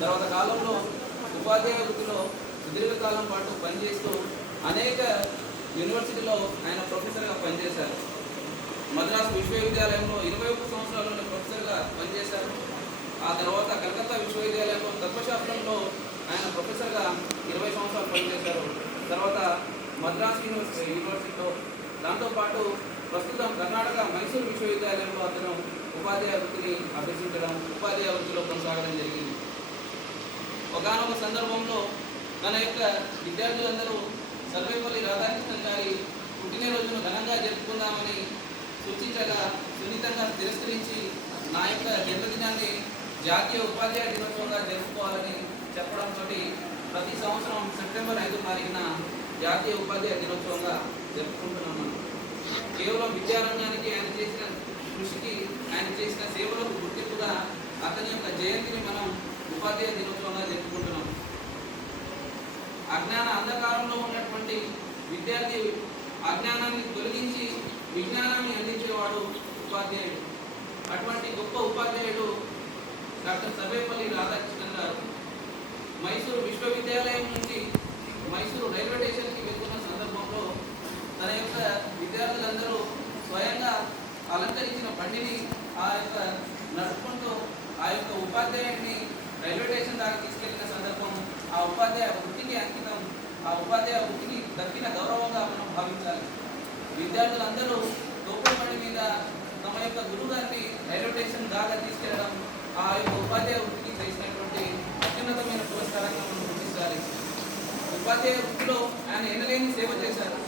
తర్వాత కాలంలో ఉపాధ్యాయ వృత్తిలో సుదీర్ఘకాలం పాటు పనిచేస్తూ అనేక యూనివర్సిటీలో ఆయన ప్రొఫెసర్గా పనిచేశారు. మద్రాసు విశ్వవిద్యాలయంలో 21 సంవత్సరాలు ప్రొఫెసర్గా పనిచేశారు. ఆ తర్వాత కలకత్తా విశ్వవిద్యాలయంలో తత్వశాస్త్రంలో ఆయన ప్రొఫెసర్గా 20 సంవత్సరాలు పనిచేశారు. తర్వాత మద్రాసు యూనివర్సిటీలో దాంతోపాటు ప్రస్తుతం కర్ణాటక మైసూరు విశ్వవిద్యాలయంలో అతను ఉపాధ్యాయ వృత్తిని అభ్యసించడం, ఉపాధ్యాయ వృత్తిలో కొనసాగడం జరిగింది. ఒకనొక సందర్భంలో తన యొక్క విద్యార్థులందరూ సర్వేపల్లి రాధాకృష్ణన్ గారి పుట్టినరోజును ఘనంగా జరుపుకుందామని సూచించగా సున్నితంగా తిరస్కరించి నా యొక్క జన్మదినాన్ని జాతీయ ఉపాధ్యాయ దినోత్సవంగా జరుపుకోవాలని చెప్పడంతో ప్రతి సంవత్సరం సెప్టెంబర్ 5వ తారీఖున జాతీయ ఉపాధ్యాయ దినోత్సవంగా జరుపుకుంటున్నాము. కేవలం విద్యారంగానికి ఆయన చేసిన కృషికి, ఆయన చేసిన సేవలకు గుర్తింపుగా అతని యొక్క జయంతిని మనం ఉపాధ్యాయ దినోత్సవంగా జరుపుకుంటున్నాం. అజ్ఞాన అంధకారంలో ఉన్నటువంటి విద్యార్థి అజ్ఞానాన్ని తొలగించి విజ్ఞానాన్ని అందించేవాడు ఉపాధ్యాయుడు. అటువంటి గొప్ప ఉపాధ్యాయుడు డాక్టర్ సర్వేపల్లి రాధాకృష్ణన్ గారు. మైసూరు విశ్వవిద్యాలయం నుంచి మైసూరు రైల్వే స్టేషన్కి వెళ్తున్న సందర్భంలో తన యొక్క విద్యార్థులందరూ స్వయంగా అలంకరించిన బండిని ఆ యొక్క నడుపుకుంటూ ఆ యొక్క ఉపాధ్యాయుడిని రైల్వే స్టేషన్ దాకా తీసుకెళ్లిన సందర్భం ఆ ఉపాధ్యాయ వృత్తికి అంకితం, ఆ ఉపాధ్యాయ వృత్తికి దక్కిన గౌరవంగా మనం భావించాలి. విద్యార్థులందరూ తోపుడు బండి మీద తమ యొక్క గురువు గారిని రైల్వే స్టేషన్ దాకా తీసుకెళ్లడం ఆ యొక్క ఉపాధ్యాయ వృత్తికి చేసినటువంటి అత్యున్నతమైన పురస్కారంగా మనం గుర్తించాలి. ఉపాధ్యాయ వృత్తిలో ఆయన ఎనలేని సేవ చేశారు.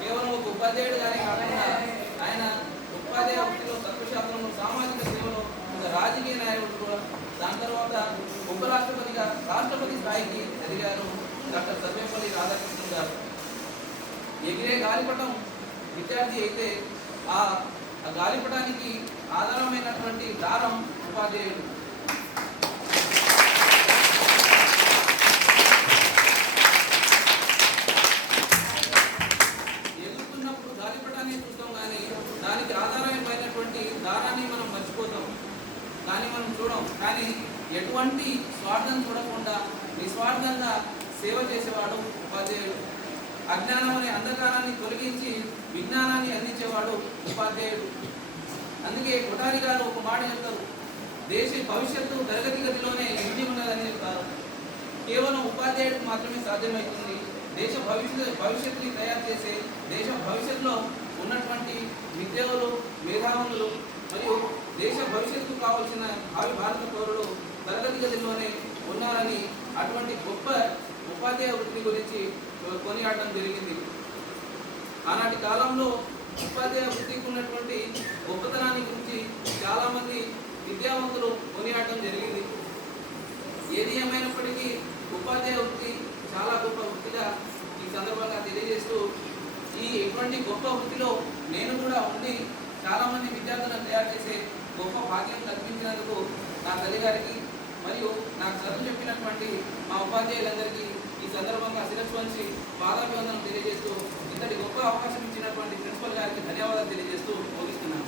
కేవలం ఒక ఉపాధ్యాయుడుగానే కాకుండా ఆయన ఉపాధ్యాయ వృత్తిలో తత్వశాస్త్రంలో, సామాజిక సేవలో ఒక రాజకీయ నాయకుడు కూడా. దాని తర్వాత ఉపరాష్ట్రపతిగా రాష్ట్రపతి స్థాయికి ఎదిగారు డాక్టర్ సర్వేపల్లి రాధాకృష్ణన్ గారు. ఎగిరే గాలిపటం విద్యార్థి అయితే ఆ గాలిపటానికి ఆధారమైనటువంటి దారం ఉపాధ్యాయుడు. ఎదుగుతున్నప్పుడు గాలిపటాన్ని చూస్తాం కానీ దానికి ఆధారమైనటువంటి దారాన్ని మనం మర్చిపోతాం, దాన్ని మనం చూడం. కానీ ఎటువంటి స్వార్థం చూడకుండా నిస్వార్థంగా సేవ చేసేవాడు ఉపాధ్యాయుడు. అజ్ఞానం అనే అంధకారాన్ని తొలగించి విజ్ఞానాన్ని అందించేవాడు ఉపాధ్యాయుడు. అందుకే కొఠారి గారు ఒక మాట చెప్తారు, దేశ భవిష్యత్తు తరగతి గదిలోనే ఇమిడి ఉన్నదని చెప్తారు. కేవలం ఉపాధ్యాయుడికి మాత్రమే సాధ్యమవుతుంది దేశ భవిష్యత్తుని తయారు చేసే, దేశ భవిష్యత్తులో ఉన్నటువంటి విద్యార్థులు, మేధావులు మరియు దేశ భవిష్యత్తుకు కావాల్సిన భావి భారత పౌరులు తరగతి గదిలోనే ఉన్నారని అటువంటి గొప్ప ఉపాధ్యాయ వృత్తి గురించి కొనియాడడం జరిగింది. ఆనాటి కాలంలో ఉపాధ్యాయ వృత్తికి ఉన్నటువంటి గొప్పతనాన్ని గురించి చాలామంది విద్యావంతులు కొనియాడడం జరిగింది. ఏది ఏమైనప్పటికీ ఉపాధ్యాయ వృత్తి చాలా గొప్ప వృత్తిగా ఈ సందర్భంగా తెలియజేస్తూ, ఈ ఎటువంటి గొప్ప వృత్తిలో నేను కూడా ఉండి చాలామంది విద్యార్థులను తయారు చేసే గొప్ప భాగ్యం కల్పించినందుకు నా తల్లిగారికి మరియు నాకు చదువు చెప్పినటువంటి మా ఉపాధ్యాయులందరికీ ఈ సందర్భంగా శిరస్సు వంచి పాదాభివందనం తెలియజేస్తూ, ఇంతటి గొప్ప అవకాశం ఇచ్చినటువంటి ప్రిన్సిపల్ గారికి ధన్యవాదాలు తెలియజేస్తూ ముగిస్తున్నాను.